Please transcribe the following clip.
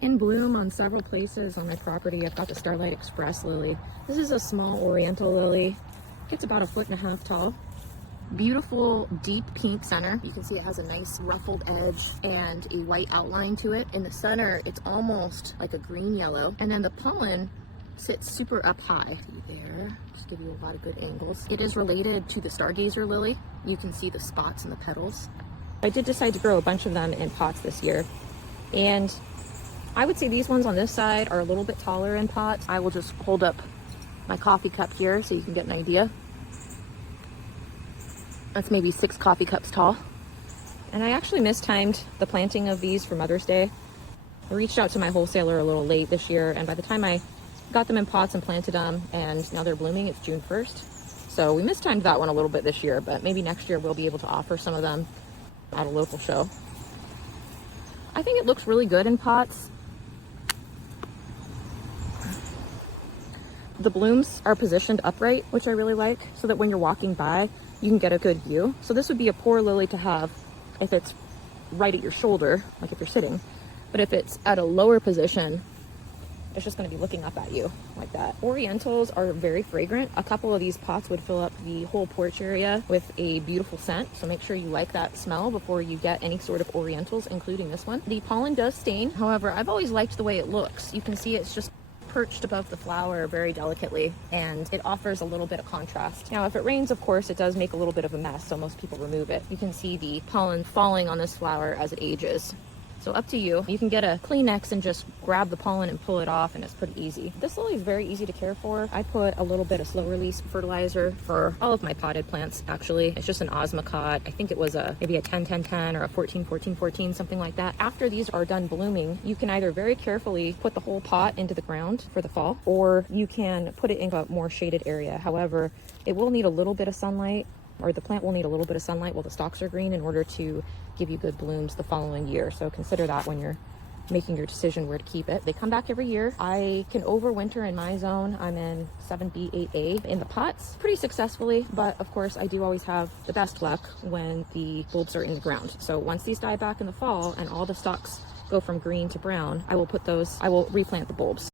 In bloom on several places on my property, I've got the Starlight Express Lily. This is a small Oriental lily. It's about 1.5 feet tall. Beautiful deep pink center. You can see it has a nice ruffled edge and a white outline to it. In the center, it's almost like a green yellow. And then the pollen sits super up high. See there, just give you a lot of good angles. It is related to the stargazer lily. You can see the spots in the petals. I did decide to grow a bunch of them in pots this year. And I would say these ones on this side are a little bit taller in pots. I will just hold up my coffee cup here so you can get an idea. That's maybe 6 coffee cups tall. And I actually mistimed the planting of these for Mother's Day. I reached out to my wholesaler a little late this year, and by the time I got them in pots and planted them, and now they're blooming, it's June 1st. So we mistimed that one a little bit this year, but maybe next year we'll be able to offer some of them at a local show. I think it looks really good in pots. The blooms are positioned upright, which I really like, so that when you're walking by, you can get a good view. So this would be a poor lily to have if it's right at your shoulder, like if you're sitting. But if it's at a lower position, it's just going to be looking up at you like that. Orientals are very fragrant. A couple of these pots would fill up the whole porch area with a beautiful scent. So make sure you like that smell before you get any sort of Orientals, including this one. The pollen does stain. However, I've always liked the way it looks. You can see it's just perched above the flower very delicately, and it offers a little bit of contrast. Now, if it rains, of course, it does make a little bit of a mess, so most people remove it. You can see the pollen falling on this flower as it ages. So up to you. You can get a Kleenex and just grab the pollen and pull it off, and it's pretty easy. This lily is very easy to care for. I put a little bit of slow release fertilizer for all of my potted plants, actually. It's just an osmocot. I think it was maybe a 10-10-10 or a 14-14-14, something like that. After these are done blooming, you can either very carefully put the whole pot into the ground for the fall, or you can put it in a more shaded area. However, it will need a little bit of sunlight, or the plant will need a little bit of sunlight while the stalks are green in order to give you good blooms the following year. So consider that when you're making your decision where to keep it. They come back every year. I can overwinter in my zone. I'm in 7B, 8A in the pots pretty successfully, but of course I do always have the best luck when the bulbs are in the ground. So once these die back in the fall and all the stalks go from green to brown, I will replant the bulbs.